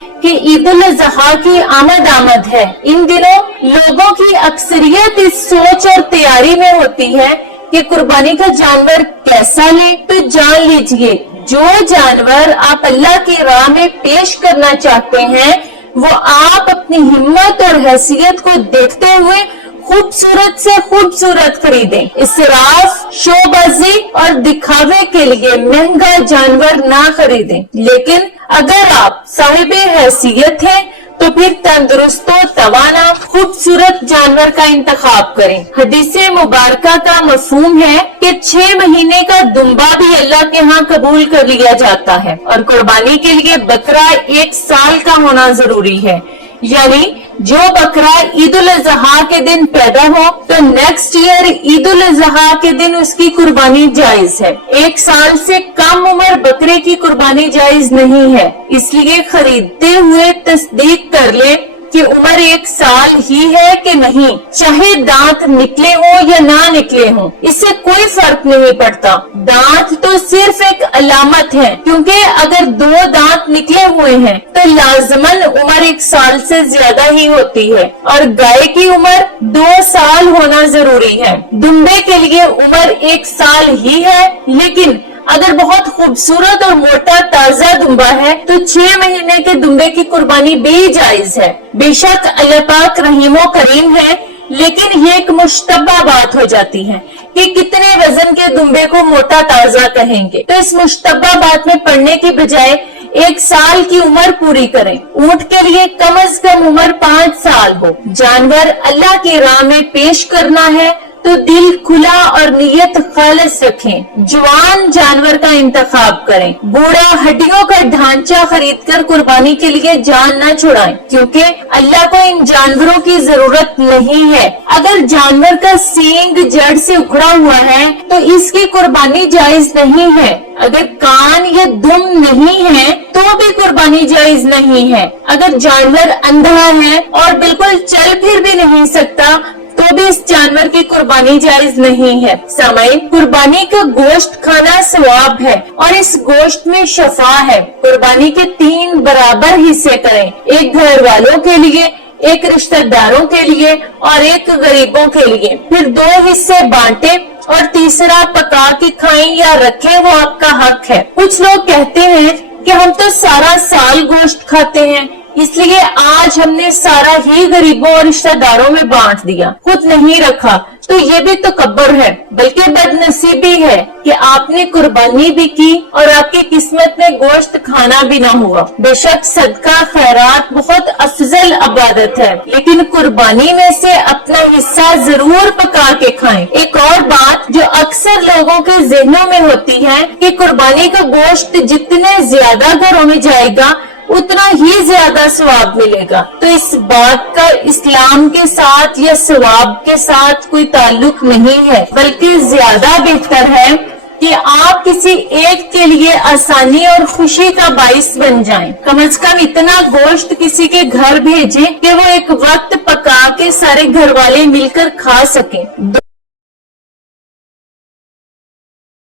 کہ ईद उल अजहा की आमद है। इन दिनों लोगों की अक्सरियत इस सोच और तैयारी में होती है कि कुर्बानी का जानवर कैसा ले। तो जान लीजिए, जो जानवर आप अल्लाह की राह में पेश करना चाहते हैं वो आप अपनी हिम्मत और हैसियत को देखते हुए खूबसूरत से खूबसूरत खरीदें। इसराफ, शोबाजी और दिखावे के लिए महंगा जानवर ना खरीदें। लेकिन अगर आप साहिब हैसियत हैं तो फिर तंदुरुस्त तवाना खूबसूरत जानवर का इंतखाब करें। हदीस मुबारका का मफहूम है कि 6 महीने का दुम्बा भी अल्लाह के यहाँ कबूल कर लिया जाता है और कुर्बानी के लिए बकरा 1 साल का होना जरूरी है। यानी जो बकरा ईद उल अजहा के दिन पैदा हो तो नेक्स्ट ईयर ईद उल अजहा के दिन उसकी कुर्बानी जायज है। 1 साल से कम उम्र बकरे की कुर्बानी जायज नहीं है। इसलिए खरीदते हुए तस्दीक कर ले कि उम्र 1 साल ही है कि नहीं, चाहे दांत निकले हो या ना निकले हो, इससे कोई फर्क नहीं पड़ता। दांत तो सिर्फ एक अलामत है, क्योंकि अगर 2 दांत निकले हुए हैं तो लाजमन उम्र 1 साल से ज्यादा ही होती है और गाय की उम्र 2 साल होना जरूरी है। दुम्बे के लिए उम्र 1 साल ही है, लेकिन अगर बहुत खूबसूरत और मोटा ताजा दुम्बा है तो 6 महीने के दुम्बे की कुर्बानी भी जायज है। बेशक अल्लाह पाक रहीमो करीम है, लेकिन ये एक मुश्तबा बात हो जाती है कि कितने वजन के दुम्बे को मोटा ताजा कहेंगे। तो इस मुश्तबा बात में पढ़ने की बजाय 1 साल की उम्र पूरी करें। ऊंट के लिए कम से कम उम्र 5 साल हो। जानवर अल्लाह की राह में पेश करना है तो दिल खुला और नियत खालिस रखें। जवान जानवर का इंतखाब करें। बूढ़ा हड्डियों का ढांचा खरीदकर कुर्बानी के लिए जान न छुड़ाएं, क्योंकि अल्लाह को इन जानवरों की जरूरत नहीं है। अगर जानवर का सींग जड़ से उखड़ा हुआ है तो इसकी कुर्बानी जायज नहीं है। अगर कान या दुम नहीं है तो भी कुर्बानी जायज नहीं है। अगर जानवर अंधा है और बिल्कुल चल फिर भी नहीं सकता तो भी इस जानवर की कुर्बानी जायज नहीं है। सामाईन, कुर्बानी का गोश्त खाना सवाब है और इस गोश्त में शफा है। कुर्बानी के 3 बराबर हिस्से करें, एक घर वालों के लिए, एक रिश्तेदारों के लिए और एक गरीबों के लिए। फिर 2 हिस्से बांटे और तीसरा पका के खाएं या रखें, वो आपका हक है। कुछ लोग कहते हैं कि हम तो सारा साल गोश्त खाते हैं, इसलिए आज हमने सारा ही गरीबों और रिश्तेदारों में बांट दिया, खुद नहीं रखा। तो ये भी तकब्बुर है, बल्कि बदनसीबी है कि आपने कुर्बानी भी की और आपकी किस्मत में गोश्त खाना भी ना हुआ। बेशक सदका खैरात बहुत अफजल इबादत है, लेकिन कुर्बानी में से अपना हिस्सा जरूर पका के खाएं। एक और बात जो अक्सर लोगों के जहनों में होती है कि कुर्बानी का गोश्त जितने ज्यादा घरों में जाएगा उतना ही ज्यादा सवाब मिलेगा। तो इस बात का इस्लाम के साथ या सवाब के साथ कोई ताल्लुक नहीं है, बल्कि ज्यादा बेहतर है कि आप किसी एक के लिए आसानी और खुशी का बाइस बन जाएं। कम से कम इतना गोश्त किसी के घर भेजें कि वो एक वक्त पका के सारे घर वाले मिलकर खा सकें।